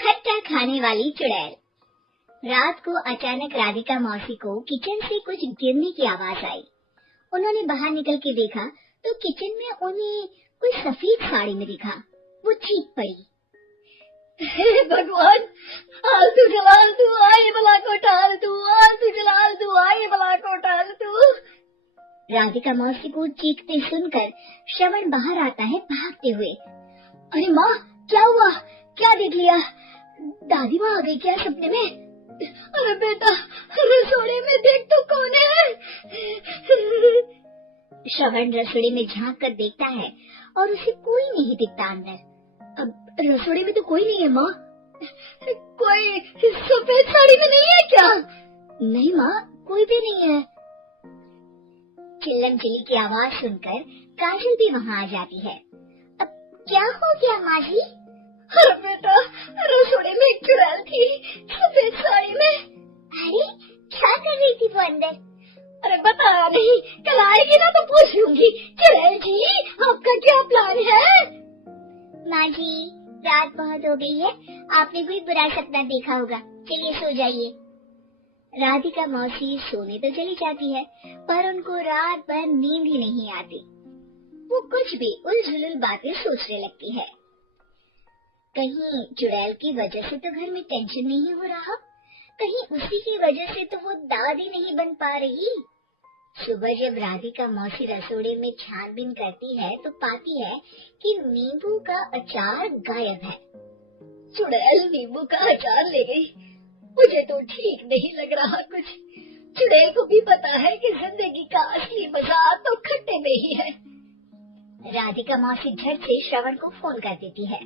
खट्टा खाने वाली चुड़ैल। रात को अचानक राधिका मौसी को किचन से कुछ गिरने की आवाज आई। उन्होंने बाहर निकल के देखा तो किचन में उन्हें कोई सफेद साड़ी में दिखा। वो चीख पड़ी, हे भगवान, आलतू जलाल तू, आए बला को टाल तू, आलतू जलाल तू, आए बला को टाल तू। राधिका मौसी को चीखते सुनकर श्रवण बाहर आता है भागते हुए। अरे माँ, क्या हुआ? क्या देख लिया? दादी माँ आ गई क्या सपने में? अरे बेटा, रसोड़े में देख तो कौन है? श्रवण रसोड़ी में झांक कर देखता है और उसे कोई नहीं दिखता अंदर। अब रसोड़ी में तो कोई नहीं है माँ। कोई सफेद साड़ी में नहीं है क्या? नहीं माँ, कोई भी नहीं है। चिल्लम चिल्ली की आवाज सुनकर काजल भी वहाँ आ जाती है। अब क्या हो गया माँ जी? अरे बेटा, रसोड़ी में एक चुड़ैल थी सफेद साड़ी में। अरे क्या कर रही थी वो अंदर? अरे बताया नहीं, कल आएगी ना तो पूछ लूंगी। चुड़ैल जी, आपका क्या प्लान है? माँ जी, रात बहुत हो गई है, आपने कोई बुरा सपना देखा होगा, चलिए सो जाइए। राधिका मौसी सोने तो चली जाती है पर उनको रात भर नींद ही नहीं आती। वो कुछ भी उलझुल बातें सोचने लगती है। कहीं चुड़ैल की वजह से तो घर में टेंशन नहीं हो रहा, कहीं उसी की वजह से तो वो दादी नहीं बन पा रही। सुबह जब राधिका मौसी रसोड़े में छानबीन करती है तो पाती है कि नींबू का अचार गायब है। चुड़ैल नींबू का अचार ले गई, मुझे तो ठीक नहीं लग रहा कुछ। चुड़ैल को भी पता है कि जिंदगी का असली मजा तो खट्टे में ही है। राधिका मौसी झट से श्रवण को फोन कर देती है।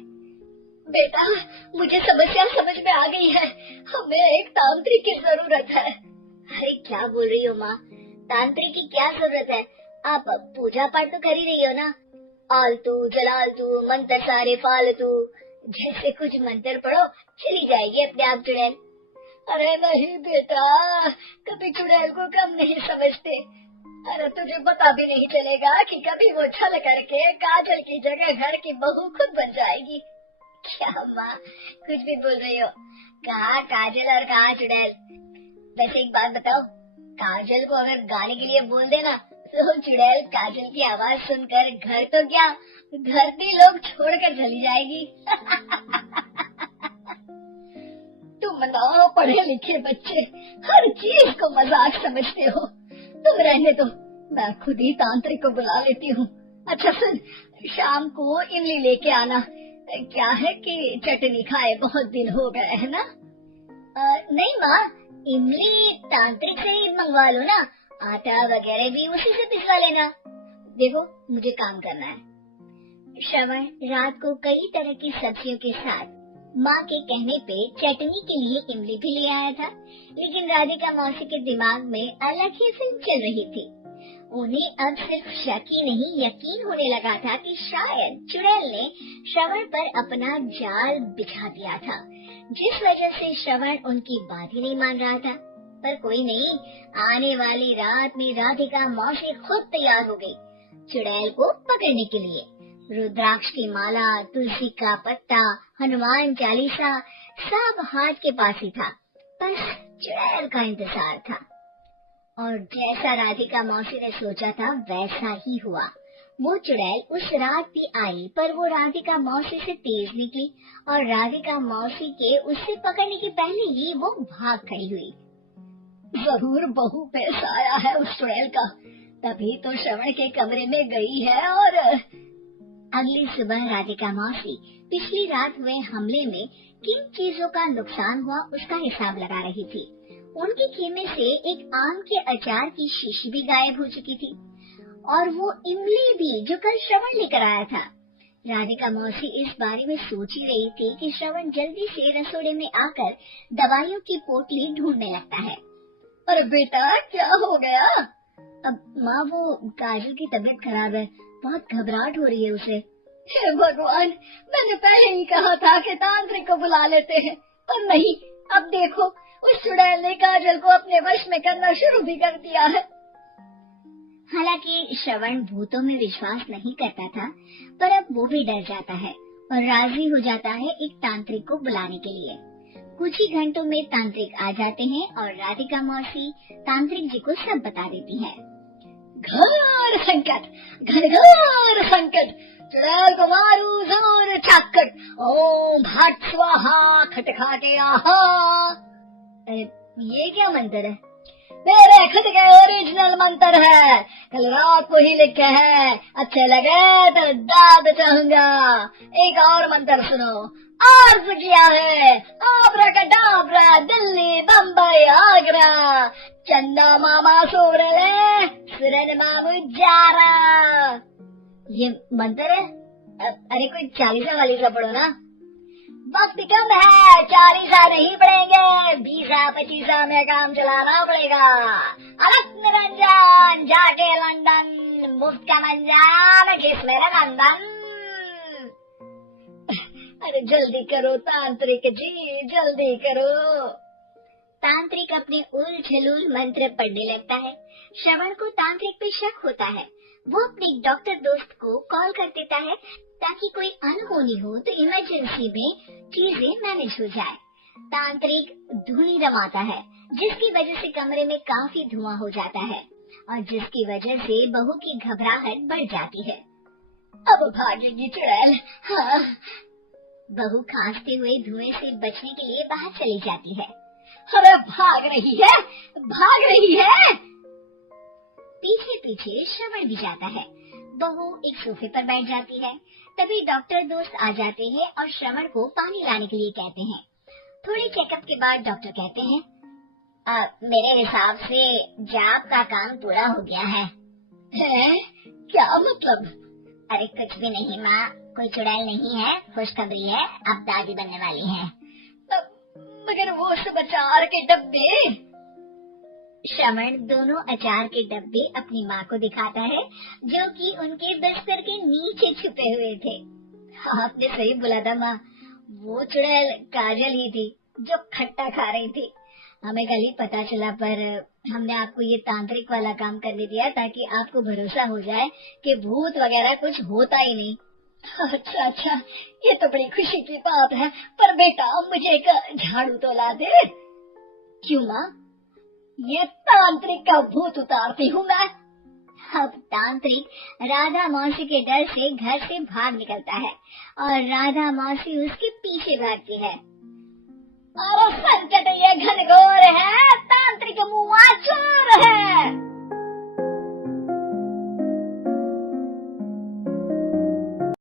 बेटा, मुझे समस्या समझ में आ गई है, हमें एक तांत्रिक की जरूरत है। अरे क्या बोल रही हो माँ, तांत्रिक की क्या जरूरत है? आप पूजा पाठ तो कर ही रही हो ना। आलतू जलालतू मंत्र सारे फालतू जैसे कुछ मंत्र पढ़ो, चली जाएगी अपने आप चुड़ैल। अरे नहीं बेटा, कभी चुड़ैल को कम नहीं समझते। अरे तुझे पता भी नहीं चलेगा कि कभी वो छल करके काजल की जगह घर की बहू खुद बन जाएगी। क्या माँ, कुछ भी बोल रही हो? कहाँ काजल और कहाँ चुड़ैल? वैसे एक बात बताओ, काजल को अगर गाने के लिए बोल देना तो चुड़ैल काजल की आवाज सुनकर घर तो क्या, धरती लोग छोड़कर चली जाएगी। तुम ना पढ़े लिखे बच्चे हर चीज को मजाक समझते हो। तुम रहने दो, मैं खुद ही तांत्रिक को बुला लेती हूँ। अच्छा सुन, शाम को इमली लेके आना। क्या है कि चटनी खाए बहुत दिन हो गए है ना? नहीं माँ, इमली तांत्रिक से ही मंगवा लो ना, आटा वगैरह भी उसी से पिसवा लेना। देखो मुझे काम करना है। श्रवण रात को कई तरह की सब्जियों के साथ माँ के कहने पे चटनी के लिए इमली भी ले आया था, लेकिन राधिका मौसी के दिमाग में अलग ही फिल्म चल रही थी। उन्हें अब सिर्फ शक ही नहीं यकीन होने लगा था कि शायद चुड़ैल ने श्रवण पर अपना जाल बिछा दिया था, जिस वजह से श्रवण उनकी बात ही नहीं मान रहा था। पर कोई नहीं, आने वाली रात में राधिका मौसी खुद तैयार हो गई चुड़ैल को पकड़ने के लिए। रुद्राक्ष की माला, तुलसी का पत्ता, हनुमान चालीसा सब हाथ के पास ही था, बस चुड़ैल का इंतजार था। और जैसा राधिका मौसी ने सोचा था वैसा ही हुआ। वो चुड़ैल उस रात भी आई, पर वो राधिका मौसी से तेज निकली और राधिका मौसी के उससे पकड़ने के पहले ही वो भाग खड़ी हुई। जरूर बहू पे साया है उस चुड़ैल का, तभी तो श्रवण के कमरे में गई है। और अगली सुबह राधिका मौसी पिछली रात हुए हमले में किन चीजों का नुकसान हुआ उसका हिसाब लगा रही थी। उनके खेमे से एक आम के अचार की शीशी भी गायब हो चुकी थी और वो इमली भी जो कल श्रवण लेकर आया था। राधिका मौसी इस बारे में सोच ही रही थी कि श्रवण जल्दी से रसोड़े में आकर दवाइयों की पोटली ढूंढने लगता है। अरे बेटा, क्या हो गया? अब माँ, वो काजल की तबीयत खराब है, बहुत घबराहट हो रही है उसे। हे भगवान, मैंने पहले ही कहा था कि तांत्रिक को बुला लेते हैं, पर नहीं, अब देखो उस चुड़ैल ने काजल को अपने वश में करना शुरू भी कर दिया है। हालांकि श्रवण भूतों में विश्वास नहीं करता था, पर अब वो भी डर जाता है और राजी हो जाता है एक तांत्रिक को बुलाने के लिए। कुछ ही घंटों में तांत्रिक आ जाते हैं और राधिका मौसी तांत्रिक जी को सब बता देती है। घोर संकट, घनघोर संकट, चुड़ैल को मारू जोर चाकट, ओम भट स्वाहा खटखाटे आहा। ये क्या मंत्र है? मेरे खुद के ओरिजिनल मंत्र है, कल रात को ही लिखे हैं, अच्छे लगे तो दाद चाहूंगा। एक और मंत्र सुनो, अर्ज किया है आब्राकडाब्रा, दिल्ली बम्बई आगरा, चंदा मामा सोरले सुरन मामू जारा। ये मंत्र है? अरे कोई 40 वाली पढ़ो ना। वक्त कम है, 40 नहीं पड़ेंगे, 20-25 में काम चलाना पड़ेगा। अलग निरंजन जाके लंदन, मुफ्त का मंजान घिस मेरा नंदन। अरे जल्दी करो तांत्रिक जी, जल्दी करो। तांत्रिक अपने उल झलूल मंत्र पढ़ने लगता है। श्रवण को तांत्रिक पे शक होता है। वो अपने एक डॉक्टर दोस्त को कॉल कर देता है ताकि कोई अनहोनी हो तो इमरजेंसी में चीजें मैनेज हो जाए। तांत्रिक धुनी रमाता है, जिसकी वजह से कमरे में काफी धुआं हो जाता है और जिसकी वजह से बहू की घबराहट बढ़ जाती है। अब भागेगी चुड़ैल। हाँ। बहू खांसते हुए धुएं से बचने के लिए बाहर चली जाती है। अरे भाग रही है, भाग रही है। पीछे पीछे श्रवण भी जाता है। बहू एक सोफे पर बैठ जाती है। तभी डॉक्टर दोस्त आ जाते हैं और श्रवण को पानी लाने के लिए कहते हैं। थोड़े चेकअप के बाद डॉक्टर कहते हैं, मेरे हिसाब से जाप का काम पूरा हो गया है। क्या मतलब? अरे कुछ भी नहीं माँ, कोई चुड़ैल नहीं है, खुशखबरी है, अब दादी बनने वाली है। मगर वो सब अचार के डब्बे। श्रवण दोनों अचार के डब्बे अपनी माँ को दिखाता है, जो कि उनके बिस्तर के नीचे छुपे हुए थे। आपने सही बोला था माँ, वो चुड़ैल काजल ही थी जो खट्टा खा रही थी। हमें कल ही पता चला, पर हमने आपको ये तांत्रिक वाला काम करने दिया ताकि आपको भरोसा हो जाए कि भूत वगैरह कुछ होता ही नहीं। अच्छा अच्छा, ये तो बड़ी खुशी की बात है, पर बेटा मुझे एक झाड़ू तो ला दे। क्यों माँ? ये तांत्रिक का भूत उतारती हूँ मैं। अब तांत्रिक राधा मौसी के डर से घर से भाग निकलता है और राधा मौसी उसके पीछे भागती है। अरे संकट ये घनघोर है, तांत्रिक मुआ चोर है।